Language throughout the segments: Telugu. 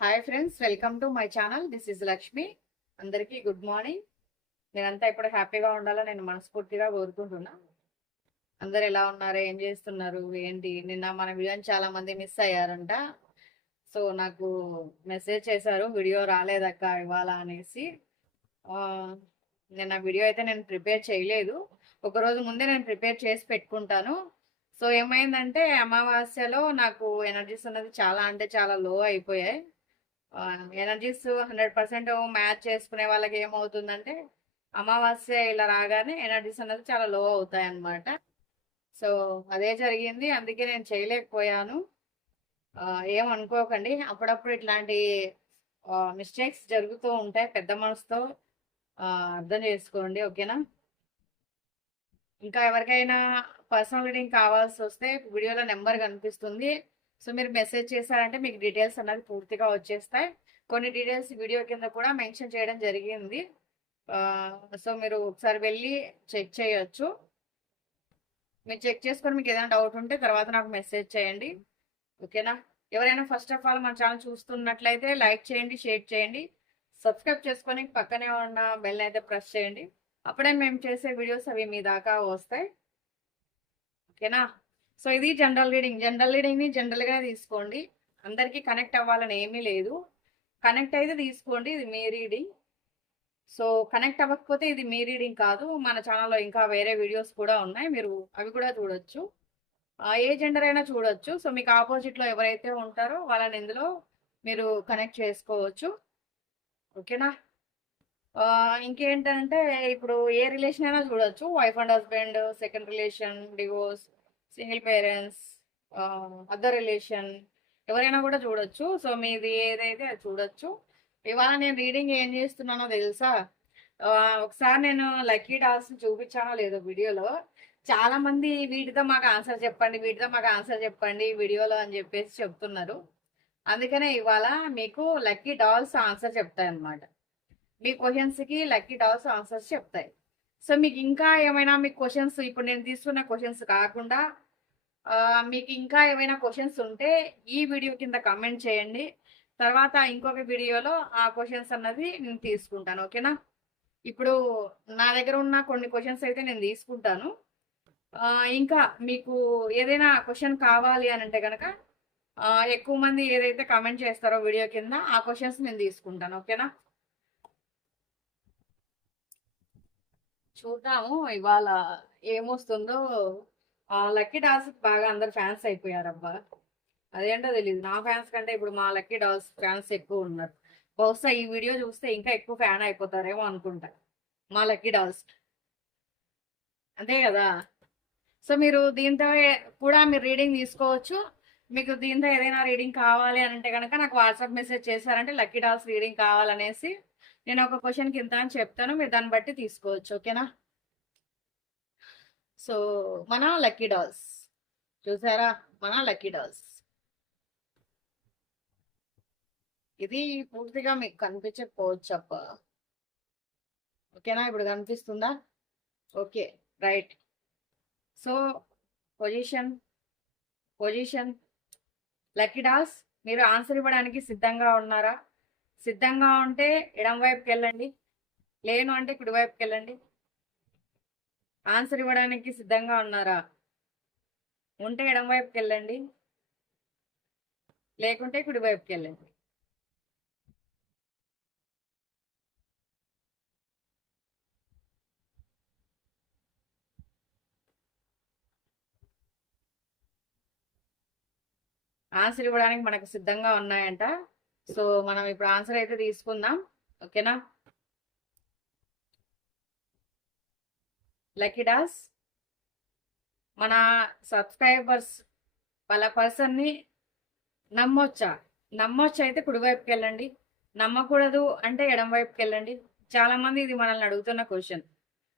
Hi friends welcome to my channel this is Lakshmi అందరికీ గుడ్ మార్నింగ్ నేనంతా ఇప్పుడు హ్యాపీగా ఉండాలని నేను మనస్ఫూర్తిగా కోరుకుంటున్నా. అందరు ఎలా ఉన్నారు? ఏం చేస్తున్నారు? ఏంటి? నిన్న మన వీడియోని చాలా మంది మిస్ అయ్యారంట. సో నాకు మెసేజ్ చేశారు వీడియో రాలేదక్క ఇవాళ అనేసి. ఆ, నిన్న వీడియో అయితే నేను ప్రిపేర్ చేయలేదు. ఒక రోజు ముందే నేను ప్రిపేర్ చేసి పెట్టుకుంటాను. సో ఏమైందంటే అమావాస్యలో నాకు ఎనర్జీస్ అనేది చాలా అంటే చాలా లో అయిపోయాయి. ఎనర్జీస్ హండ్రెడ్ పర్సెంట్ మ్యాచ్ చేసుకునే వాళ్ళకి ఏమవుతుందంటే అమావాస్య ఇలా రాగానే ఎనర్జీస్ అనేది చాలా లో అవుతాయి అన్నమాట సో అదే జరిగింది. అందుకే నేను చేయలేకపోయాను. ఏమనుకోకండి అప్పుడప్పుడు ఇట్లాంటి మిస్టేక్స్ జరుగుతూ ఉంటాయి. పెద్ద మనసుతో అర్థం చేసుకోండి. ఓకేనా? ఇంకా ఎవరికైనా పర్సనల్ రీడింగ్ కావాల్సి వస్తే వీడియోలో నెంబర్ కనిపిస్తుంది. సో మీరు మెసేజ్ చేశారంటే మీకు డీటెయిల్స్ అన్నది పూర్తిగా వచ్చేస్తాయి. కొన్ని డీటెయిల్స్ వీడియో కింద కూడా మెన్షన్ చేయడం జరిగింది. సో మీరు ఒకసారి వెళ్ళి చెక్ చేయొచ్చు. మీరు చెక్ చేసుకొని మీకు ఏదైనా డౌట్ ఉంటే తర్వాత నాకు మెసేజ్ చేయండి. ఓకేనా? ఎవరైనా ఫస్ట్ ఆఫ్ ఆల్ మన ఛానల్ చూస్తున్నట్లయితే లైక్ చేయండి షేర్ చేయండి. సబ్స్క్రైబ్ చేసుకొని పక్కనే ఉన్న బెల్ అయితే ప్రెస్ చేయండి. అప్పుడే మేము చేసే వీడియోస్ అవి మీ దాకా వస్తాయి. ఓకేనా? సో ఇది జనరల్ రీడింగ్. జనరల్ రీడింగ్ని జనరల్గానే తీసుకోండి. అందరికీ కనెక్ట్ అవ్వాలని ఏమీ లేదు. కనెక్ట్ అయితే తీసుకోండి ఇది మీ రీడింగ్. సో కనెక్ట్ అవ్వకపోతే ఇది మీ రీడింగ్ కాదు. మన ఛానల్లో ఇంకా వేరే వీడియోస్ కూడా ఉన్నాయి. మీరు అవి కూడా చూడొచ్చు. ఏ జెండర్ అయినా చూడొచ్చు. సో మీకు ఆపోజిట్లో ఎవరైతే ఉంటారో వాళ్ళని ఇందులో మీరు కనెక్ట్ చేసుకోవచ్చు. ఓకేనా? ఇంకేంటంటే ఇప్పుడు ఏ రిలేషన్ అయినా చూడొచ్చు. Wife and husband second relation divorce. Single parents other relation ఎవరైనా కూడా చూడొచ్చు. సో మీది ఏదైతే అది చూడొచ్చు. ఇవాళ నేను రీడింగ్ ఏం చేస్తున్నానో తెలుసా? ఒకసారి నేను లక్కీ డాల్స్ చూపించానో లేదో వీడియోలో. చాలా మంది వీటితో మాకు ఆన్సర్ చెప్పండి వీటితో మాకు ఆన్సర్ చెప్పండి వీడియోలో అని చెప్పేసి చెప్తున్నారు. అందుకనే ఇవాళ మీకు లక్కీ డాల్స్ ఆన్సర్ చెప్తాయి అన్నమాట మీ క్వశ్చన్స్కి లక్కీ డాల్స్ ఆన్సర్స్ చెప్తాయి. సో మీకు ఇంకా ఏమైనా మీ క్వశ్చన్స్ ఇప్పుడు నేను తీసుకున్న క్వశ్చన్స్ కాకుండా మీకు ఇంకా ఏమైనా క్వశ్చన్స్ ఉంటే ఈ వీడియో కింద కమెంట్ చేయండి. తర్వాత ఇంకొక వీడియోలో ఆ క్వశ్చన్స్ అన్నది నేను తీసుకుంటాను ఓకేనా? ఇప్పుడు నా దగ్గర ఉన్న కొన్ని క్వశ్చన్స్ అయితే నేను తీసుకుంటాను. ఇంకా మీకు ఏదైనా క్వశ్చన్ కావాలి అని అంటే కనుక ఎక్కువ మంది ఏదైతే కమెంట్ చేస్తారో వీడియో కింద ఆ క్వశ్చన్స్ నేను తీసుకుంటాను ఓకేనా? చూద్దాము ఇవాళ ఏమొస్తుందో లక్కీ డాల్స్ బాగా అందరు ఫ్యాన్స్ అయిపోయారబ్బా. అదేంటో తెలియదు నా ఫ్యాన్స్ కంటే ఇప్పుడు మా లక్కీ డాల్స్ ఫ్యాన్స్ ఎక్కువ ఉన్నారు. బహుశా ఈ వీడియో చూస్తే ఇంకా ఎక్కువ ఫ్యాన్ అయిపోతారేమో అనుకుంటా. మా లక్కీ డాల్స్. అంతే కదా? సో మీరు దీంతో కూడా మీరు రీడింగ్ తీసుకోవచ్చు. మీకు దీంతో ఏదైనా రీడింగ్ కావాలి అని అంటే కనుక నాకు వాట్సాప్ మెసేజ్ చేశారంటే లక్కీ డాల్స్ రీడింగ్ కావాలనేసి నేను ఒక క్వశ్చన్కి ఇంత అని చెప్తాను. మీరు దాన్ని బట్టి తీసుకోవచ్చు. ఓకేనా? సో మన లక్కీ డాల్స్. చూసారా? మన లక్కీ డాల్స్. ఇది పూర్తిగా మీకు కనిపించకపోవచ్చు అప్ప ఓకేనా? ఇప్పుడు కనిపిస్తుందా? Okay right. So position position. Lucky dolls మీరు ఆన్సర్ ఇవ్వడానికి సిద్ధంగా ఉన్నారా? సిద్ధంగా ఉంటే ఎడం వైపుకి వెళ్ళండి. లేను అంటే కుడి వైపుకి వెళ్ళండి. ఆన్సర్ ఇవ్వడానికి సిద్ధంగా ఉన్నారా? ఉంటే ఎడం వైపుకి వెళ్ళండి. లేకుంటే కుడి వైపుకి వెళ్ళండి. ఆన్సర్ ఇవ్వడానికి మనకు సిద్ధంగా ఉన్నాయంట. సో మనం ఇప్పుడు ఆన్సర్ అయితే తీసుకుందాం. ఓకేనా? Lucky dolls. మన సబ్స్క్రైబర్స్ వాళ్ళ పర్సన్ని నమ్మొచ్చా? నమ్మొచ్చు అయితే కుడివైపుకి వెళ్ళండి నమ్మకూడదు అంటే ఎడం వైపుకి వెళ్ళండి చాలా మంది ఇది మనల్ని అడుగుతున్న క్వశ్చన్.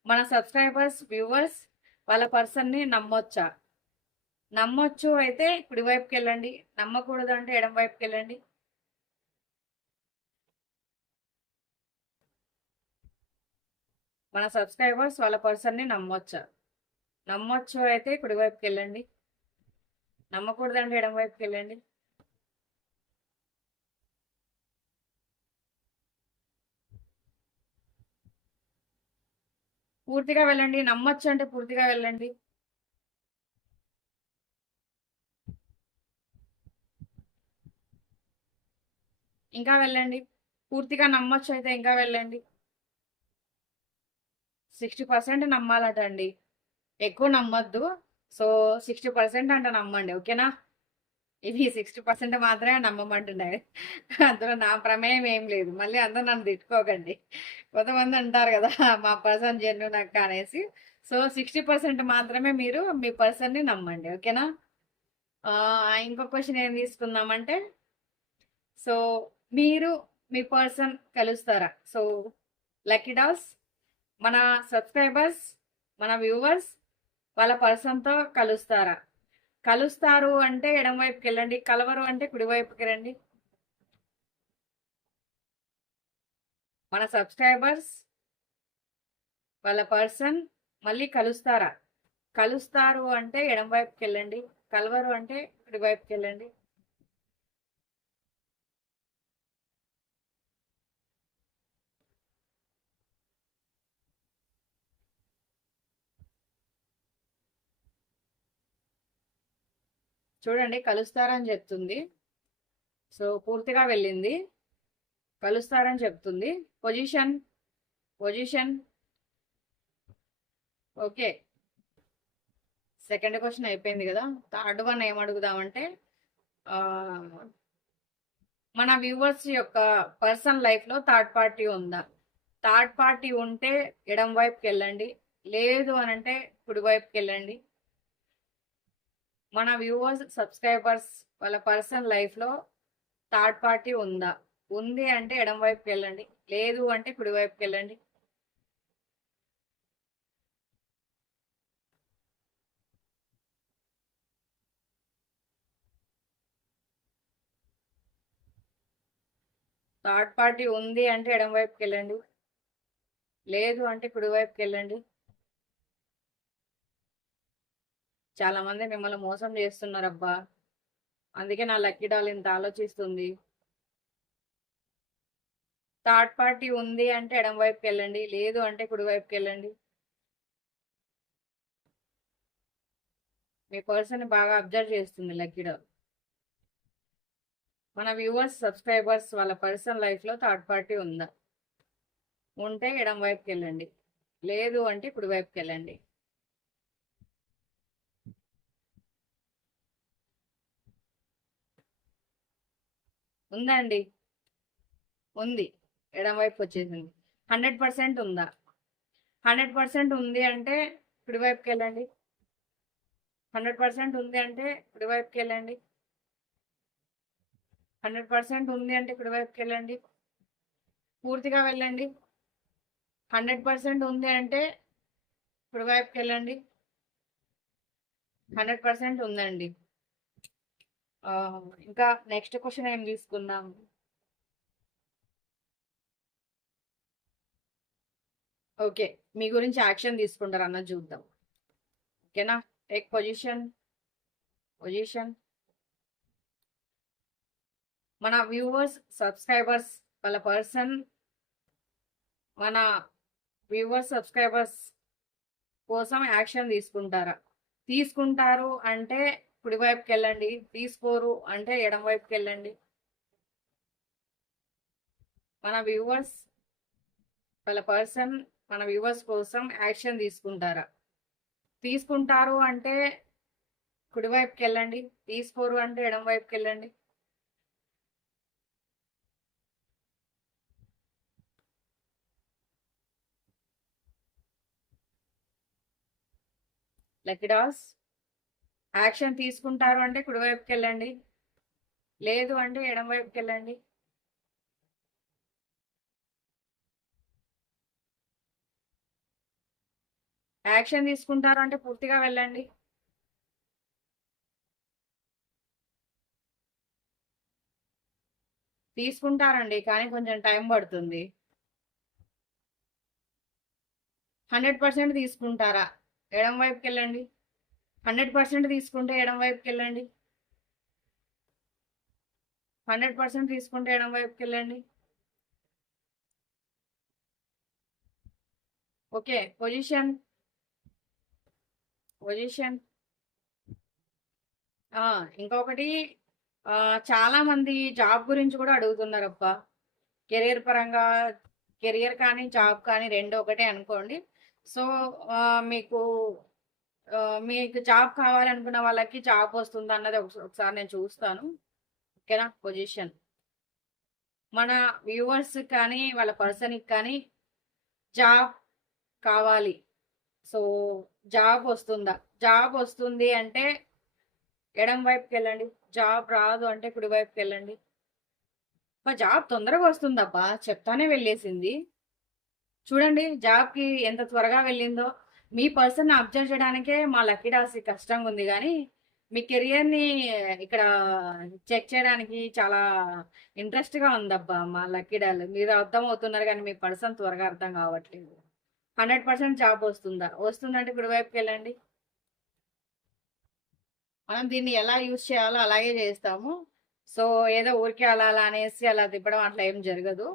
మన సబ్స్క్రైబర్స్ వ్యూవర్స్ వాళ్ళ పర్సన్ని నమ్మొచ్చా? నమ్మొచ్చు అయితే కుడివైపుకి వెళ్ళండి నమ్మకూడదు అంటే ఎడం వైపుకి వెళ్ళండి మన సబ్స్క్రైబర్స్ వాళ్ళ పర్సన్ని నమ్మొచ్చా? నమ్మొచ్చు అయితే కుడివైపుకి వెళ్ళండి నమ్మకూడదండి ఎడం వైపుకి వెళ్ళండి పూర్తిగా వెళ్ళండి. నమ్మొచ్చు అంటే పూర్తిగా వెళ్ళండి. ఇంకా వెళ్ళండి. పూర్తిగా నమ్మొచ్చు అయితే ఇంకా వెళ్ళండి. సిక్స్టీ పర్సెంట్ నమ్మాలట అండి ఎక్కువ నమ్మొద్దు. సో సిక్స్టీ పర్సెంట్ అంట నమ్మండి ఓకేనా? ఇవి సిక్స్టీ పర్సెంట్ మాత్రమే నమ్మమంటున్నాయి. అందులో నా ప్రమేయం ఏం లేదు. మళ్ళీ అందరూ నన్ను తిట్టుకోకండి. కొంతమంది అంటారు కదా మా పర్సన్ జెన్యున్ నాకు అనేసి. సో సిక్స్టీ పర్సెంట్ మాత్రమే మీరు మీ పర్సన్ని నమ్మండి ఓకేనా? ఆ, ఇంకో క్వశ్చన్ ఏం తీసుకుందామంటే సో మీరు మీ పర్సన్ కలుస్తారా? సో లక్కీ డాస్ మన సబ్స్క్రైబర్స్ మన వ్యూవర్స్ వాళ్ళ పర్సన్తో కలుస్తారా? కలుస్తారు అంటే ఎడం వైపుకి వెళ్ళండి కలవరు అంటే కుడివైపుకి రండి. మన సబ్స్క్రైబర్స్ వాళ్ళ పర్సన్ మళ్ళీ కలుస్తారా? కలుస్తారు అంటే ఎడం వైపుకి వెళ్ళండి కలవరు అంటే కుడివైపుకి వెళ్ళండి. చూడండి కలుస్తారని చెప్తుంది. సో పూర్తిగా వెళ్ళింది. కలుస్తారని చెప్తుంది. Position position okay second question అయిపోయింది కదా. థర్డ్ వన్ ఏమడుగుదామంటే మన వ్యూవర్స్ యొక్క పర్సనల్ లైఫ్లో థర్డ్ పార్టీ ఉందా? థర్డ్ పార్టీ ఉంటే ఎడం వైపుకి వెళ్ళండి. లేదు అని అంటే కుడి వైపుకి వెళ్ళండి. మన వ్యూవర్స్ సబ్స్క్రైబర్స్ వాళ్ళ పర్సనల్ లైఫ్లో థర్డ్ పార్టీ ఉందా? ఉంది అంటే ఎడం వైపుకి వెళ్ళండి. లేదు అంటే కుడి వైపుకి వెళ్ళండి. థర్డ్ పార్టీ ఉంది అంటే ఎడం వైపుకి వెళ్ళండి. లేదు అంటే కుడి వైపుకి వెళ్ళండి. చాలా మంది మిమ్మల్ని మోసం చేస్తున్నారబ్బా. అందుకే నా లక్కీ డాల్ ఇంత ఆలోచిస్తుంది. థర్డ్ పార్టీ ఉంది అంటే ఎడం వైపుకి వెళ్ళండి లేదు అంటే కుడి వైపుకి వెళ్ళండి. మీ పర్సన్ బాగా అబ్జర్వ్ చేస్తుంది లక్కీ డాల్. మన వ్యూవర్స్ సబ్స్క్రైబర్స్ వాళ్ళ పర్సనల్ లైఫ్లో థర్డ్ పార్టీ ఉందా? ఉంటే ఎడం వైపుకి వెళ్ళండి లేదు అంటే కుడి వైపుకి వెళ్ళండి. ఉందండి. ఉంది. ఎడం వైపు వచ్చేసింది. హండ్రెడ్ పర్సెంట్ ఉందా? హండ్రెడ్ పర్సెంట్ ఉంది అంటే కుడి వైపుకి వెళ్ళండి. హండ్రెడ్ పర్సెంట్ ఉంది అంటే కుడి వైపుకి వెళ్ళండి. హండ్రెడ్ పర్సెంట్ ఉంది అంటే కుడి వైపుకి వెళ్ళండి. పూర్తిగా వెళ్ళండి. హండ్రెడ్ పర్సెంట్ ఉంది అంటే కుడి వైపుకి వెళ్ళండి. హండ్రెడ్ పర్సెంట్ ఉందండి. ఇంకా నెక్స్ట్ క్వశ్చన్ ఏం తీసుకుందాం? ఓకే మీ గురించి యాక్షన్ తీసుకుంటారు అన్నది చూద్దాం. ఓకేనా? Take position. పొజిషన్. మన వ్యూవర్స్ సబ్స్క్రైబర్స్ వాళ్ళ పర్సన్ మన వ్యూవర్స్ సబ్స్క్రైబర్స్ కోసం యాక్షన్ తీసుకుంటారా? తీసుకుంటారు అంటే కుడివైపుకి వెళ్ళండి తీసుకోరు అంటే ఎడం వైపుకి వెళ్ళండి మన వ్యూవర్స్ వాళ్ళ పర్సన్ మన వ్యూవర్స్ కోసం యాక్షన్ తీసుకుంటారా. తీసుకుంటారు అంటే కుడివైపుకి వెళ్ళండి తీసుకోరు అంటే ఎడం వైపుకి వెళ్ళండి లక్కీ యాక్షన్ తీసుకుంటారు అంటే కుడివైపుకి వెళ్ళండి లేదు అంటే ఎడం వైపుకి వెళ్ళండి యాక్షన్ తీసుకుంటారు అంటే పూర్తిగా వెళ్ళండి. తీసుకుంటారండి కానీ కొంచెం టైం పడుతుంది. హండ్రెడ్ పర్సెంట్ తీసుకుంటారా? ఎడం వైపుకి వెళ్ళండి హండ్రెడ్ పర్సెంట్ తీసుకుంటే ఎడం వైపుకి వెళ్ళండి. హండ్రెడ్ పర్సెంట్ తీసుకుంటే ఎడం వైపుకి వెళ్ళండి. Okay position. పొజిషన్. ఇంకొకటి చాలామంది చాలా మంది జాబ్ గురించి కూడా అడుగుతున్నారు అబ్బా కెరియర్ పరంగా కెరియర్ కానీ జాబ్ కానీ రెండు ఒకటే అనుకోండి. సో మీకు మీకు జాబ్ కావాలనుకున్న వాళ్ళకి జాబ్ వస్తుందా అన్నది ఒకసారి నేను చూస్తాను. ఓకేనా? పొజిషన్ మన వ్యూవర్స్ కానీ వాళ్ళ పర్సన్కి కానీ జాబ్ కావాలి. సో జాబ్ వస్తుందా? జాబ్ వస్తుంది అంటే ఎడం వైపుకి వెళ్ళండి. జాబ్ రాదు అంటే కుడి వైపుకి వెళ్ళండి. జాబ్ తొందరగా వస్తుందబ్బా. చెప్తానే వెళ్ళేసింది. చూడండి జాబ్కి ఎంత త్వరగా వెళ్ళిందో. మీ పర్సన్ అబ్జర్వ్ చేయడానికే మా లక్కీ రాసి కష్టంగా ఉంది కానీ మీ కెరియర్ని ఇక్కడ చెక్ చేయడానికి చాలా ఇంట్రెస్ట్గా ఉందబ్బా మా లక్కీ డాల్ మీరు అర్థం అవుతున్నారు కానీ మీ పర్సన్ త్వరగా అర్థం కావట్లేదు. హండ్రెడ్ పర్సెంట్ జాబ్ వస్తుందా? వస్తుందంటే ఇప్పుడు వైపుకి వెళ్ళండి. మనం దీన్ని ఎలా యూజ్ చేయాలో అలాగే చేస్తాము. సో ఏదో ఊరికే అలా అలా అనేసి అలా తిప్పడం అట్లా ఏం జరగదు.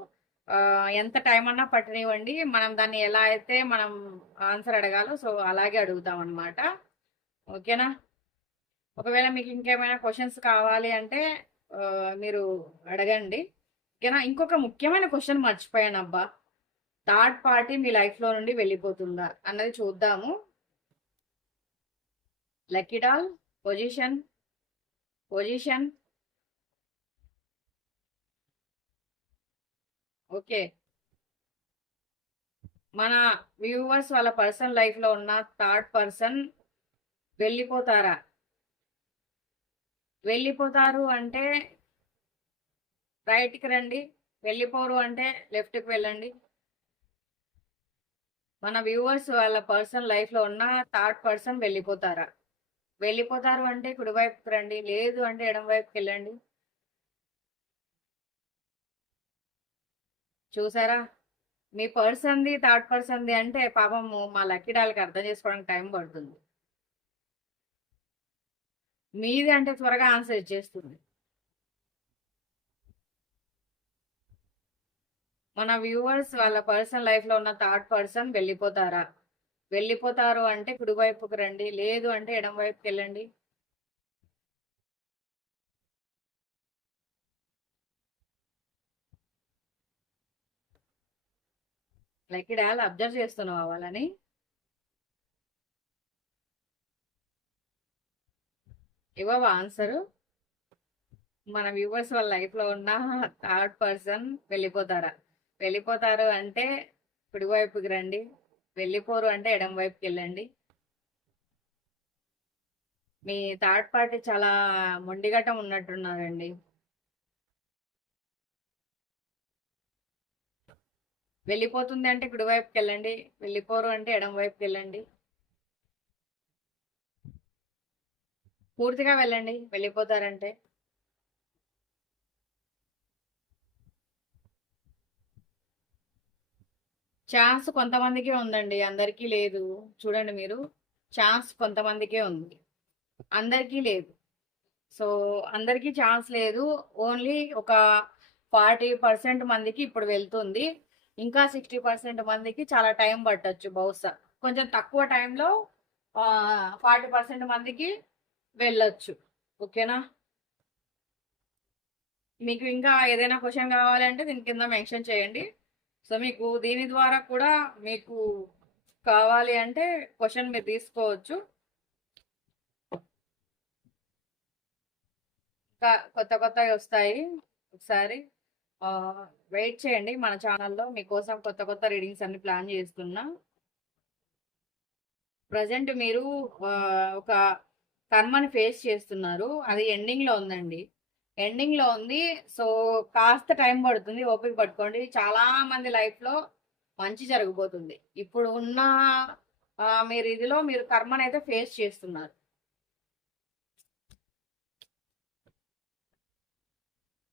ఎంత టైం అన్నా పట్టనివ్వండి. మనం దాన్ని ఎలా అయితే మనం ఆన్సర్ అడగాలో సో అలాగే అడుగుతాం అనమాట ఓకేనా? ఒకవేళ మీకు ఇంకేమైనా క్వశ్చన్స్ కావాలి అంటే మీరు అడగండి. ఓకేనా? ఇంకొక ముఖ్యమైన క్వశ్చన్ మర్చిపోయాను అబ్బా. థర్డ్ పార్టీ మీ లైఫ్లో నుండి వెళ్ళిపోతుందా అన్నది చూద్దాము. Lucky doll position position okay. మన వ్యూవర్స్ వాళ్ళ పర్సన్ లైఫ్లో ఉన్న థర్డ్ పర్సన్ వెళ్ళిపోతారా? వెళ్ళిపోతారు అంటే రైట్కి రండి వెళ్ళిపోరు అంటే లెఫ్ట్కి వెళ్ళండి. మన వ్యూవర్స్ వాళ్ళ పర్సన్ లైఫ్లో ఉన్న థర్డ్ పర్సన్ వెళ్ళిపోతారా? వెళ్ళిపోతారు అంటే కుడివైపుకి రండి లేదు అంటే ఎడం వైపుకి వెళ్ళండి. చూసారా? మీ పర్సన్ది థర్డ్ పర్సన్ది అంటే పాపము మా లక్కీ డాల్కి అర్థం చేసుకోవడానికి టైం పడుతుంది. మీది అంటే త్వరగా ఆన్సర్ ఇచ్చేస్తుంది. మన వ్యూవర్స్ వాళ్ళ పర్సన్ లైఫ్లో ఉన్న థర్డ్ పర్సన్ వెళ్ళిపోతారా? వెళ్ళిపోతారు అంటే కుడివైపుకి రండి లేదు అంటే ఎడం వైపుకి వెళ్ళండి. లైక్ డాల్ అబ్జర్వ్ చేస్తున్నావు వాళ్ళని? ఇవ్వవా ఆన్సరు? మన వ్యూవర్స్ వాళ్ళ లైఫ్లో ఉన్న థర్డ్ పర్సన్ వెళ్ళిపోతారా? వెళ్ళిపోతారు అంటే కుడివైపుకి రండి. వెళ్ళిపోరు అంటే ఎడం వైపుకి వెళ్ళండి. మీ థర్డ్ పార్టీ చాలా మొండిగటం ఉన్నట్టున్నారండి. వెళ్ళిపోతుంది అంటే కుడివైపుకి వెళ్ళండి వెళ్ళిపోరు అంటే ఎడం వైపుకి వెళ్ళండి పూర్తిగా వెళ్ళండి. వెళ్ళిపోతారంటే. ఛాన్స్ కొంతమందికే ఉందండి. అందరికీ లేదు. చూడండి మీరు. ఛాన్స్ కొంతమందికే ఉంది. అందరికీ లేదు. సో అందరికీ ఛాన్స్ లేదు. ఓన్లీ ఒక ఫార్టీ పర్సెంట్ మందికి ఇప్పుడు వెళ్తుంది. ఇంకా సిక్స్టీ పర్సెంట్ మందికి చాలా టైం పట్టొచ్చు బహుశా. కొంచెం తక్కువ టైంలో ఫార్టీ పర్సెంట్ మందికి వెళ్ళొచ్చు. ఓకేనా? మీకు ఇంకా ఏదైనా క్వశ్చన్ కావాలంటే దీని కింద మెన్షన్ చేయండి. సో మీకు దీని ద్వారా కూడా మీకు కావాలి అంటే క్వశ్చన్ మీరు తీసుకోవచ్చు. కొత్త కొత్తవి వస్తాయి. ఒకసారి వెయిట్ చేయండి. మన ఛానల్లో మీకోసం కొత్త కొత్త రీడింగ్స్ అన్ని ప్లాన్ చేస్తున్నా. ప్రజెంట్ మీరు ఒక కర్మని ఫేస్ చేస్తున్నారు. అది ఎండింగ్లో ఉందండి. ఎండింగ్లో ఉంది. సో కాస్త టైం పడుతుంది. ఓపిక పట్టుకోండి. చాలా మంది లైఫ్లో మంచి జరగబోతుంది. ఇప్పుడు ఉన్న మీరు ఇదిలో మీరు కర్మని అయితే ఫేస్ చేస్తున్నారు.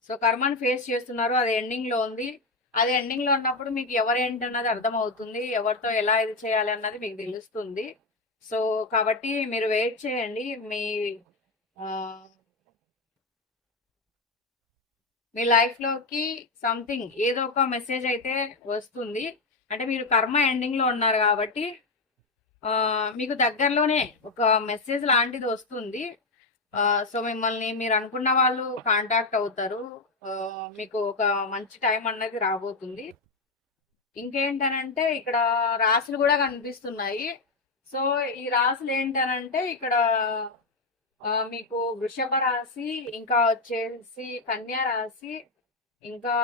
సో కర్మను ఫేస్ చేస్తున్నారు అది ఎండింగ్లో ఉంది. అది ఎండింగ్లో ఉన్నప్పుడు మీకు ఎవరు ఏంటన్నది అర్థమవుతుంది ఎవరితో ఎలా ఇది చేయాలి అన్నది మీకు తెలుస్తుంది. సో కాబట్టి మీరు వెయిట్ చేయండి మీ మీ లైఫ్లోకి సంథింగ్ ఏదో ఒక మెసేజ్ అయితే వస్తుంది. అంటే మీరు కర్మ ఎండింగ్లో ఉన్నారు కాబట్టి మీకు దగ్గరలోనే ఒక మెసేజ్ లాంటిది వస్తుంది. సో మిమ్మల్ని మీరు అనుకున్న వాళ్ళు కాంటాక్ట్ అవుతారు. మీకు ఒక మంచి టైం అన్నది రాబోతుంది. ఇంకేంటనంటే ఇక్కడ రాసులు కూడా కనిపిస్తున్నాయి. సో ఈ రాసులు ఏంటనంటే ఇక్కడ మీకు వృషభ రాశి ఇంకా వచ్చేసి కన్యా రాశి ఇంకా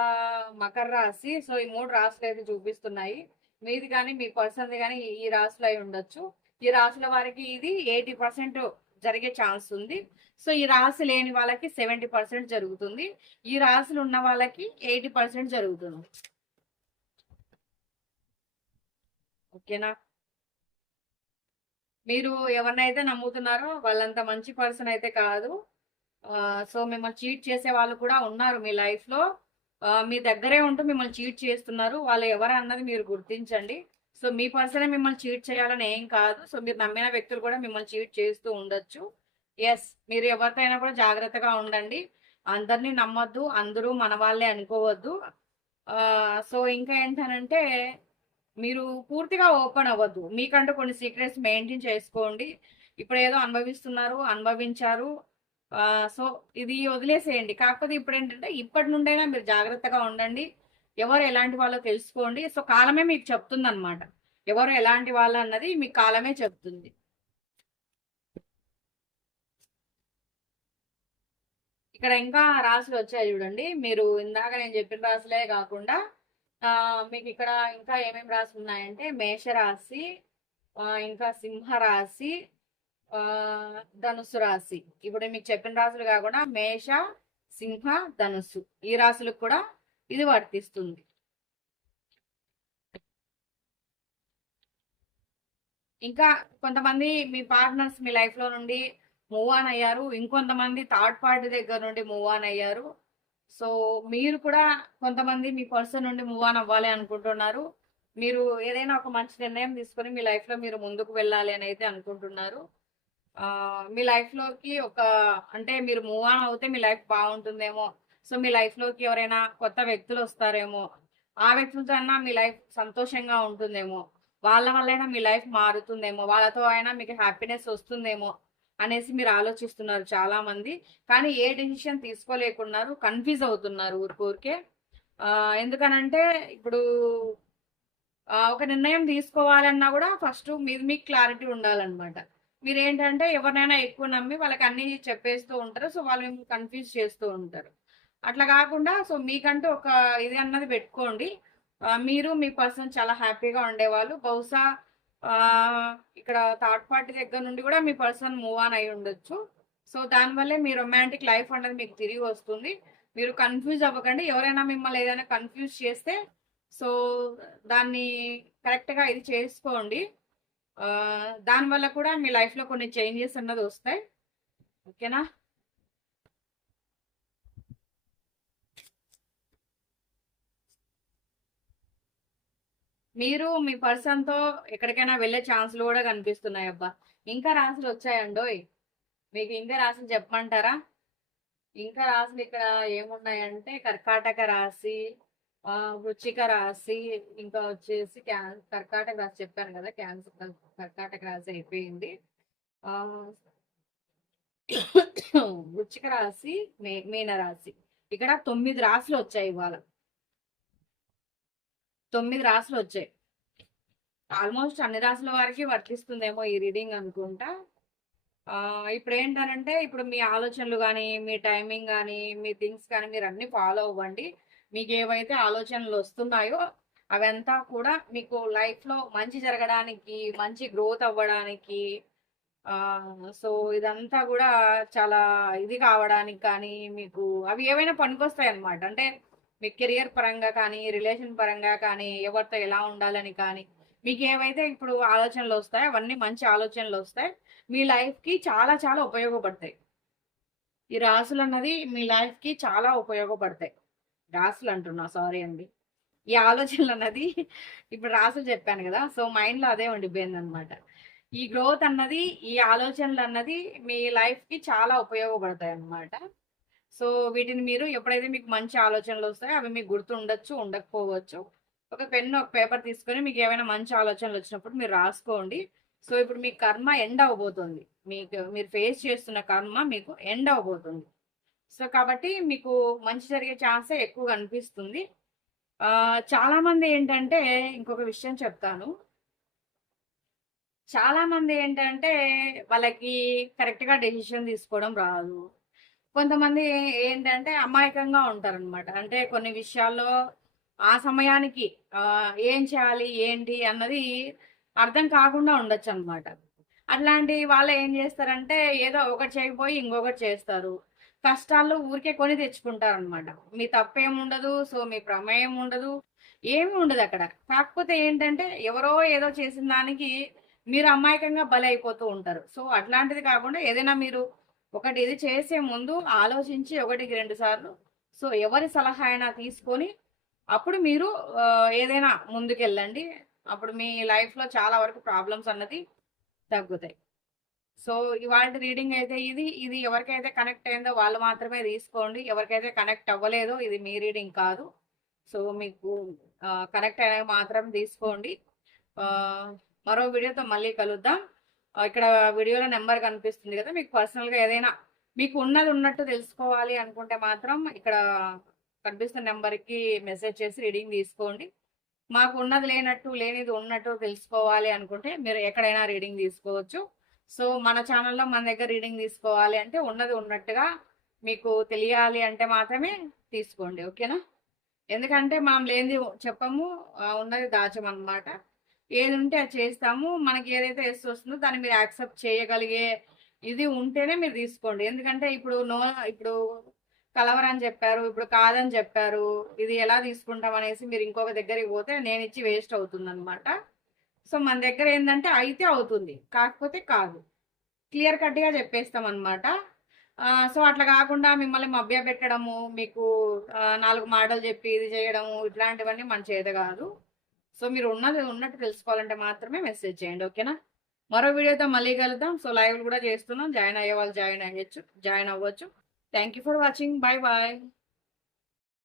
మకర రాశి. సో ఈ మూడు రాసులు అయితే చూపిస్తున్నాయి. మీది కానీ మీ పర్సన్ది కానీ ఈ రాశులు అయి ఉండొచ్చు. ఈ రాశుల వారికి ఇది ఎయిటీ పర్సెంట్ జరిగే ఛాన్స్ ఉంది. సో ఈ రాశి లేని వాళ్ళకి సెవెంటీ పర్సెంట్ జరుగుతుంది. ఈ రాశులు ఉన్న వాళ్ళకి ఎయిటీ పర్సెంట్ జరుగుతుంది. ఓకేనా? మీరు ఎవరినైతే నమ్ముతున్నారో వాళ్ళంత మంచి పర్సన్ అయితే కాదు. సో మిమ్మల్ని చీట్ చేసే వాళ్ళు కూడా ఉన్నారు మీ లైఫ్లో. మీ దగ్గరే ఉంటూ మిమ్మల్ని చీట్ చేస్తున్నారు. వాళ్ళు ఎవరు అన్నది మీరు గుర్తించండి. సో మీ పర్సనే మిమ్మల్ని చీట్ చేయాలని ఏం కాదు. సో మీరు నమ్మిన వ్యక్తులు కూడా మిమ్మల్ని చీట్ చేస్తూ ఉండొచ్చు. ఎస్ మీరు ఎవరితోనైనా కూడా జాగ్రత్తగా ఉండండి. అందరినీ నమ్మొద్దు అందరూ మన వాళ్ళే అనుకోవద్దు. సో ఇంకా ఏంటనంటే మీరు పూర్తిగా ఓపెన్ అవ్వద్దు. మీకంటూ కొన్ని సీక్రెట్స్ మెయింటైన్ చేసుకోండి. ఇప్పుడు ఏదో అనుభవిస్తున్నారు అనుభవించారు. సో ఇది వదిలేసేయండి. కాకపోతే ఇప్పుడు ఏంటంటే ఇప్పటి నుండైనా మీరు జాగ్రత్తగా ఉండండి. ఎవరు ఎలాంటి వాళ్ళో తెలుసుకోండి. సో కాలమే మీకు చెప్తుంది అనమాట ఎవరు ఎలాంటి వాళ్ళు అన్నది మీకు కాలమే చెప్తుంది. ఇక్కడ ఇంకా రాసులు వచ్చాయి చూడండి. మీరు ఇందాక నేను చెప్పిన రాసులే కాకుండా మీకు ఇక్కడ ఇంకా ఏమేమి రాసులు ఉన్నాయంటే మేషరాశి ఇంకా సింహ రాశి ధనుసు రాశి. ఇప్పుడు మీకు చెప్పిన రాసులు కాకుండా మేష సింహ ధనుసు ఈ రాశులకు కూడా ఇది వర్తిస్తుంది. ఇంకా కొంతమంది మీ పార్ట్నర్స్ మీ లైఫ్లో నుండి మూవ్ ఆన్ అయ్యారు. ఇంకొంతమంది థర్డ్ పార్టీ దగ్గర నుండి మూవ్ ఆన్ అయ్యారు. సో మీరు కూడా కొంతమంది మీ పర్సన్ నుండి మూవ్ ఆన్ అవ్వాలి అనుకుంటున్నారు. మీరు ఏదైనా ఒక మంచి నిర్ణయం తీసుకొని మీ లైఫ్లో మీరు ముందుకు వెళ్ళాలి అని అయితే అనుకుంటున్నారు. మీ లైఫ్లోకి ఒక అంటే మీరు మూవ్ ఆన్ అవుతే మీ లైఫ్ బాగుంటుందేమో సో మీ లైఫ్లోకి ఎవరైనా కొత్త వ్యక్తులు వస్తారేమో ఆ వ్యక్తులతో అయినా మీ లైఫ్ సంతోషంగా ఉంటుందేమో వాళ్ళ వల్లైనా మీ లైఫ్ మారుతుందేమో వాళ్ళతో అయినా మీకు హ్యాపీనెస్ వస్తుందేమో అనేసి మీరు ఆలోచిస్తున్నారు చాలా మంది కానీ ఏ డెసిషన్ తీసుకోలేకున్నారు కన్ఫ్యూజ్ అవుతున్నారు ఊరికూరికే. ఎందుకనంటే ఇప్పుడు ఒక నిర్ణయం తీసుకోవాలన్నా కూడా ఫస్ట్ మీది మీకు క్లారిటీ ఉండాలన్నమాట. మీరు ఏంటంటే ఎవరినైనా ఎక్కువ నమ్మి వాళ్ళకి అన్ని చెప్పేస్తూ ఉంటారు సో వాళ్ళు మిమ్మల్ని కన్ఫ్యూజ్ చేస్తూ ఉంటారు. అట్లా కాకుండా సో మీకంటూ ఒక ఇది అన్నది పెట్టుకోండి. మీరు మీ పర్సన్ చాలా హ్యాపీగా ఉండేవాళ్ళు. బహుశా ఇక్కడ థర్డ్ పార్టీ దగ్గర నుండి కూడా మీ పర్సన్ మూవ్ ఆన్ అయి ఉండొచ్చు. సో దానివల్లే మీ రొమాంటిక్ లైఫ్ అనేది మీకు తిరిగి వస్తుంది. మీరు కన్ఫ్యూజ్ అవ్వకండి. ఎవరైనా మిమ్మల్ని ఏదైనా కన్ఫ్యూజ్ చేస్తే సో దాన్ని కరెక్ట్గా ఇది చేసుకోండి. దానివల్ల కూడా మీ లైఫ్లో కొన్ని చేంజెస్ అన్నది వస్తాయి. ఓకేనా? మీరు మీ పర్సన్తో ఎక్కడికైనా వెళ్ళే ఛాన్సులు కూడా కనిపిస్తున్నాయి అబ్బా. ఇంకా రాసులు వచ్చాయండోయ్ మీకు ఇంకా రాసులు చెప్పమంటారా? ఇంకా రాసులు ఇక్కడ ఏమున్నాయంటే కర్కాటక రాశి వృచ్చిక రాశి ఇంకా వచ్చేసి క్యాన్ కర్కాటక రాశి చెప్పాను కదా క్యాన్సర్ కర్కాటక రాశి అయిపోయింది. వృచ్చిక రాశి మే మీన రాశి ఇక్కడ తొమ్మిది రాశులు వచ్చాయి ఇవాళ. తొమ్మిది రాసులు వచ్చాయి. ఆల్మోస్ట్ అన్ని రాసుల వారికి వర్తిస్తుందేమో ఈ రీడింగ్ అనుకుంటా. ఇప్పుడు ఏంటనంటే ఇప్పుడు మీ ఆలోచనలు కానీ మీ టైమింగ్ కానీ మీ థింగ్స్ కానీ మీరు అన్ని ఫాలో అవ్వండి. మీకు ఏవైతే ఆలోచనలు వస్తున్నాయో అవంతా కూడా మీకు లైఫ్లో మంచి జరగడానికి మంచి గ్రోత్ అవ్వడానికి సో ఇదంతా కూడా చాలా ఇది కావడానికి కానీ మీకు అవి ఏవైనా పనికొస్తాయి అన్నమాట అంటే మీ కెరియర్ పరంగా కానీ రిలేషన్ పరంగా కానీ ఎవరితో ఎలా ఉండాలని కానీ మీకు ఏవైతే ఇప్పుడు ఆలోచనలు వస్తాయి అవన్నీ మంచి ఆలోచనలు వస్తాయి. మీ లైఫ్కి చాలా చాలా ఉపయోగపడతాయి. ఈ రాసులు అన్నది మీ లైఫ్కి చాలా ఉపయోగపడతాయి. రాసులు అంటున్నా సారీ అండి. ఈ ఆలోచనలు అన్నది ఇప్పుడు రాసులు చెప్పాను కదా సో మైండ్లో అదే ఉండిపోయింది అనమాట ఈ గ్రోత్ అన్నది ఈ ఆలోచనలు అన్నది మీ లైఫ్కి చాలా ఉపయోగపడతాయి అన్నమాట. సో వీటిని మీరు ఎప్పుడైతే మీకు మంచి ఆలోచనలు వస్తాయో అవి మీకు గుర్తు ఉండొచ్చు ఉండకపోవచ్చు. ఒక పెన్ ఒక పేపర్ తీసుకొని మీకు ఏమైనా మంచి ఆలోచనలు వచ్చినప్పుడు మీరు రాసుకోండి. సో ఇప్పుడు మీ కర్మ ఎండ్ అవబోతుంది మీకు మీరు ఫేస్ చేస్తున్న కర్మ మీకు ఎండ్ అవబోతుంది సో కాబట్టి మీకు మంచి జరిగే ఛాన్సే ఎక్కువ అనిపిస్తుంది చాలా మంది ఏంటంటే ఇంకొక విషయం చెప్తాను. చాలా మంది ఏంటంటే వాళ్ళకి కరెక్ట్గా డెసిషన్ తీసుకోవడం రాదు. కొంతమంది ఏంటంటే అమాయకంగా ఉంటారనమాట అంటే కొన్ని విషయాల్లో ఆ సమయానికి ఏం చేయాలి ఏంటి అన్నది అర్థం కాకుండా ఉండొచ్చు అనమాట అట్లాంటి వాళ్ళు ఏం చేస్తారంటే ఏదో ఒకటి చేయకపోయి ఇంకొకటి చేస్తారు. కష్టాలు ఊరికే కొని తెచ్చుకుంటారు అనమాట మీ తప్పేం ఉండదు సో మీ ప్రమేయం ఉండదు ఏమి ఉండదు అక్కడ. కాకపోతే ఏంటంటే ఎవరో ఏదో చేసిన దానికి మీరు అమాయకంగా బలైపోతూ ఉంటారు. సో అట్లాంటిది కాకుండా ఏదైనా మీరు ఒకటి ఇది చేసే ముందు ఆలోచించి ఒకటికి రెండు సార్లు. సో ఎవరి సలహా అయినా తీసుకొని అప్పుడు మీరు ఏదైనా ముందుకెళ్ళండి. అప్పుడు మీ లైఫ్లో చాలా వరకు ప్రాబ్లమ్స్ అన్నది తగ్గుతాయి. సో ఇవాళ రీడింగ్ అయితే ఇది ఇది ఎవరికైతే కనెక్ట్ అయిందో వాళ్ళు మాత్రమే తీసుకోండి. ఎవరికైతే కనెక్ట్ అవ్వలేదో ఇది మీ రీడింగ్ కాదు. సో మీకు కనెక్ట్ అయిన మాత్రం తీసుకోండి. మరో వీడియోతో మళ్ళీ కలుద్దాం. ఇక్కడ వీడియోలో నెంబర్ కనిపిస్తుంది కదా మీకు పర్సనల్గా ఏదైనా మీకు ఉన్నది ఉన్నట్టు తెలుసుకోవాలి అనుకుంటే మాత్రం ఇక్కడ కనిపిస్తున్న నెంబర్కి మెసేజ్ చేసి రీడింగ్ తీసుకోండి. మాకు ఉన్నది లేనట్టు లేనిది ఉన్నట్టు తెలుసుకోవాలి అనుకుంటే మీరు ఎక్కడైనా రీడింగ్ తీసుకోవచ్చు. సో మన ఛానల్లో మన దగ్గర రీడింగ్ తీసుకోవాలి అంటే ఉన్నది ఉన్నట్టుగా మీకు తెలియాలి అంటే మాత్రమే తీసుకోండి. ఓకేనా? ఎందుకంటే మనం లేనిది చెప్పము ఉన్నది దాచమన్నమాట. ఏది ఉంటే అది చేస్తాము. మనకి ఏదైతే ఎస్ వస్తుందో దాన్ని మీరు యాక్సెప్ట్ చేయగలిగే ఇది ఉంటేనే మీరు తీసుకోండి. ఎందుకంటే ఇప్పుడు నో ఇప్పుడు కలవరని చెప్పారు ఇప్పుడు కాదని చెప్పారు ఇది ఎలా తీసుకుంటాం అనేసి మీరు ఇంకొక దగ్గరికి పోతే నేను ఇచ్చి వేస్ట్ అవుతుంది అనమాట సో మన దగ్గర ఏంటంటే అయితే అవుతుంది కాకపోతే కాదు. క్లియర్ కట్గా చెప్పేస్తాం అనమాట సో అట్లా కాకుండా మిమ్మల్ని మభ్య పెట్టడము మీకు నాలుగు మాటలు చెప్పి ఇది చేయడము ఇట్లాంటివన్నీ మన చేత కాదు. సో మీరు ఉన్నది ఉన్నట్టు తెలుసుకోవాలంటే మాత్రమే మెసేజ్ చేయండి ఓకేనా? మరో వీడియోతో మళ్ళీ కలుద్దాం. సో లైవ్ కూడా చేస్తున్నాం. జాయిన్ అయ్యే వాళ్ళు జాయిన్ అయ్యొచ్చు జాయిన్ అవ్వచ్చు. Thank you for watching. Bye bye.